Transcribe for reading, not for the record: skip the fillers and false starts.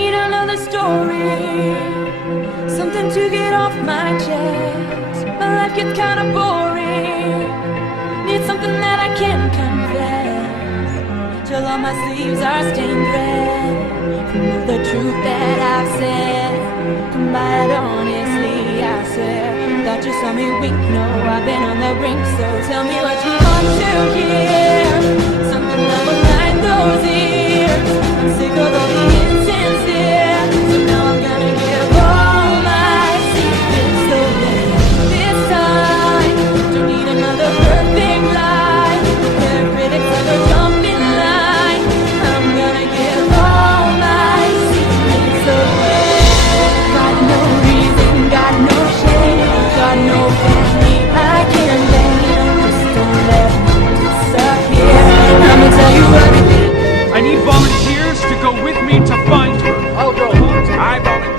need another story, something to get off my chest. My life gets kinda boring, need something that I can confess, till all my sleeves are stained red from the truth that I've said. Come by it honestly, I swear. Thought you saw me weak, no, I've been on the brink. So tell me what you want to hear, something that will light those ears. I'm sick of all the insincere, so now I'm gonna give all my secrets away. This time, don't need another perfect lie. Their critics ever jump in line. I'm gonna give all my secrets away. Got no reason, got no shame, got no family I can blame. Just don't let me disappear. I'ma tell you everything. I need volunteers to go with me to find her. I'll go. I volunteer.